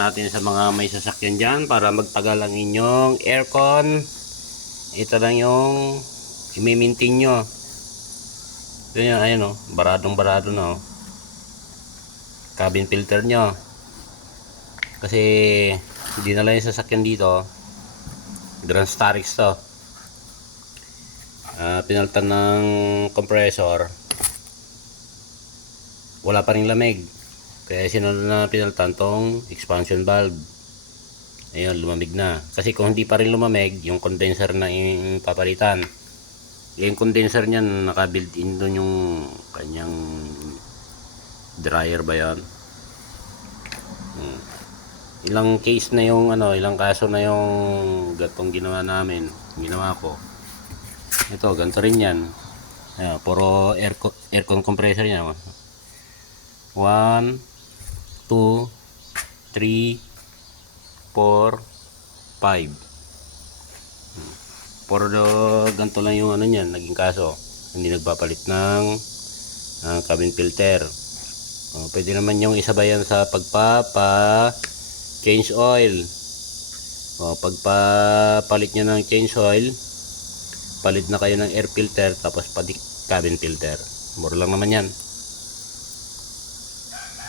natin sa mga may sasakyan dyan para magtagal ang inyong aircon. Ito lang yung i-maintain nyo. Ito yan, ayan o, baradong barado na o. Cabin filter nyo. Kasi hindi na lang yung sasakyan dito. Grand Starix to. Pinalitan ng compressor. Wala pa rin lamig. Kaya sinunod na pinalitan tong expansion valve. Ayun, lumamig na. Kasi kung hindi pa rin lumamig, yung condenser na yung papalitan. Yung condenser niyan, naka-built-in doon yung kanyang dryer ba yan? Ilang case na yung ilang kaso na yung gatong ginawa namin, ginawa ko. Ito, ganito rin yan. Ayan, puro aircon compressor yan. 1, 2, 3, 4, 5. Puro ganito lang yung niyan, naging kaso. Hindi nagpapalit ng cabin filter. Pwede naman yung isabayan sa pagpapa change oil. Pagpapalit nyo ng change oil, palit na kayo ng air filter tapos pati cabin filter. Mura lang naman yan.